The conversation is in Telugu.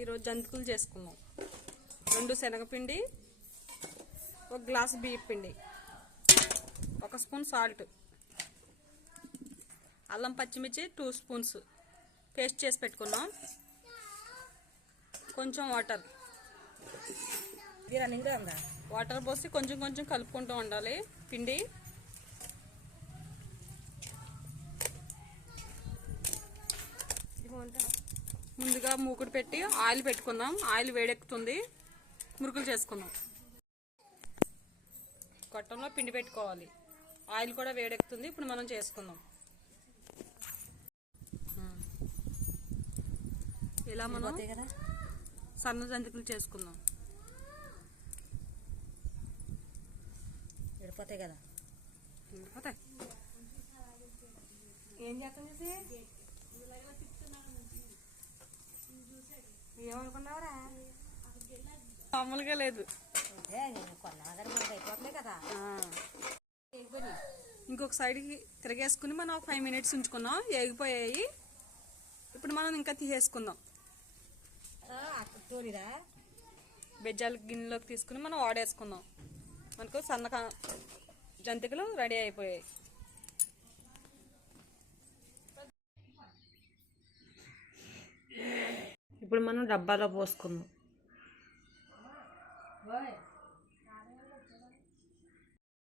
ఈరోజు జంతికలు చేసుకున్నాం. 2 శనగపిండి, 1 గ్లాసు బియ్యం పిండి, 1 స్పూన్ సాల్ట్, అల్లం పచ్చిమిర్చి 2 స్పూన్స్ పేస్ట్ చేసి పెట్టుకున్నాం. కొంచెం వాటర్ పోసి కొంచెం కొంచెం కలుపుకుంటూ ఉండాలి పిండి. ముందుగా మూకుడు పెట్టి ఆయిల్ పెట్టుకుందాం. ఆయిల్ వేడెక్కుతుంది, మురుకులు చేసుకుందాం. గొట్టంలో పిండి పెట్టుకోవాలి. ఆయిల్ కూడా వేడెక్కుతుంది. ఇప్పుడు మనం చేసుకుందాం. ఇలా మనం సన్న జంతికలు చేసుకుందాం. విడిపోతాయి కదా, విడిపోతాయి. ఏం చేస్తాం చూసి ఏమనుకున్నావురా? మామూలుగా లేదు. కదా. ఇంకొక సైడ్కి తిరగేసుకుని మనం 5 మినిట్స్ ఉంచుకున్నాం. ఏగిపోయాయి. ఇప్పుడు మనం ఇంకా తీసేసుకుందాం. బెజ్జాల గిన్నెలోకి తీసుకుని మనం వాడేసుకుందాం. మనకు సన్న జంతికలు రెడీ అయిపోయాయి. ఇప్పుడు మనం డబ్బాలో పోసుకుందాం.